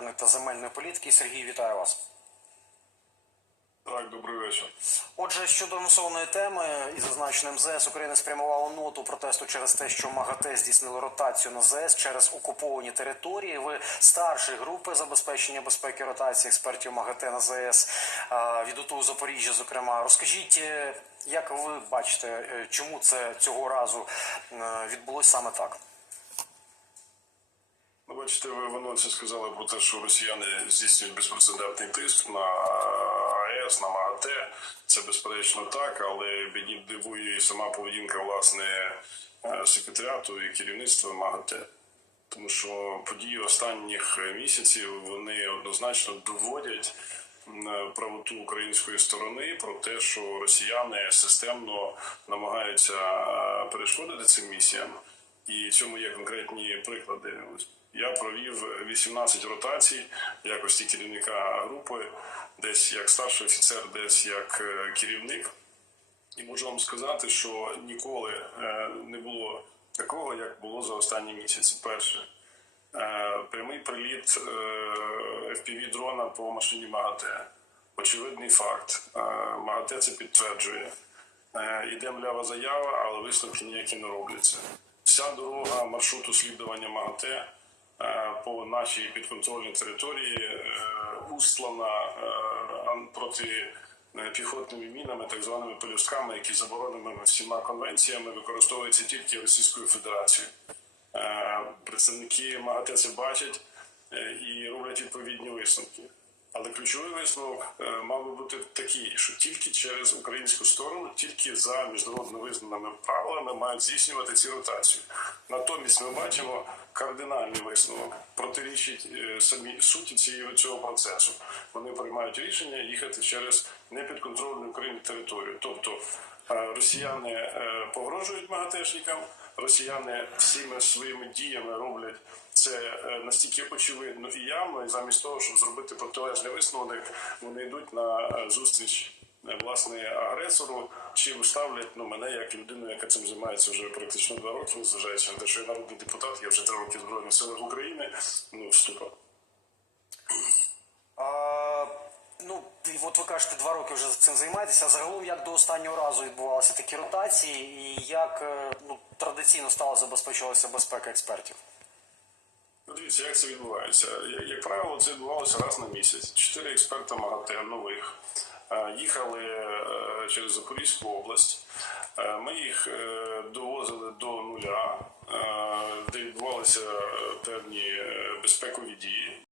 аграрної та земельної політики. Сергій, вітаю вас. Так, добрий вечір. Отже, щодо анонсованої теми і зазначеним ЗС Україна спрямувала ноту протесту через те, що МАГАТЕ здійснили ротацію на ЗС через окуповані території. Ви старший групи забезпечення безпеки ротації експертів МАГАТЕ на ЗС від ОТУ Запоріжжя. Зокрема, розкажіть, е, як ви бачите, е, чому це цього разу е, відбулось саме так? Бачите, ви в анонсі сказали про те, що росіяни здійснюють безпрецедентний тиск на АЕС, на МАГАТЕ. Це безперечно так, але мені дивує сама поведінка власне е, секретаріату і керівництва МАГАТЕ. Тому що події останніх місяців вони однозначно доводять правоту української сторони про те, що росіяни системно намагаються е, перешкодити цим місіям. І цьому є конкретні приклади. Я провів 18 ротацій в якості керівника групи, десь як старший офіцер, десь як е, керівник. І можу вам сказати, що ніколи е, не було такого, як було за останні місяці. Перше, е, прямий приліт FPV дрона по машині МАГАТЕ. Очевидний факт. МАГАТЕ це підтверджує. Іде млява заява, але висновки ніякі не робляться. Вся дорога маршруту слідування МАГАТЕ по нашій підконтрольній території услана устлана е, проти е, піхотними мінами, так званими пелюстками, які забороненими всіма конвенціями використовуються тільки Російською Федерацією. Е, Представники МАГАТЕ бачать е, і роблять відповідні висновки. Ключовий висновок е, мав би бути такий, що тільки через українську сторону, тільки за міжнародно визнаними правилами мають здійснювати ці ротації. Натомість ми бачимо кардинальний висновок, протирічить е, самі суті цієї цього процесу. Вони приймають рішення їхати через непідконтрольну Україні територію. Тобто е, росіяни погрожують магатешникам, росіяни всіми своїми діями роблять це е, настільки очевидно і явно, і замість того, щоб зробити протилежний висновок, вони йдуть на е, зустріч е, власне агресору, чим ставлять ну мене як людину, яка цим займається вже практично два роки, незважаючи на те, що я народний депутат, я вже три роки збройних силах України. Ну вступав. А, ну, от ви кажете, два роки вже цим займаєтеся. А загалом, як до останнього разу відбувалися такі ротації, і як ну, традиційно стало забезпечувалася безпека експертів? Дивіться, як це відбувається. Як, правило, це відбувалося раз на місяць. Чотири експерта МАГАТЕ нових е, їхали е, через Запорізьку область. Е, Ми їх довозили до нуля,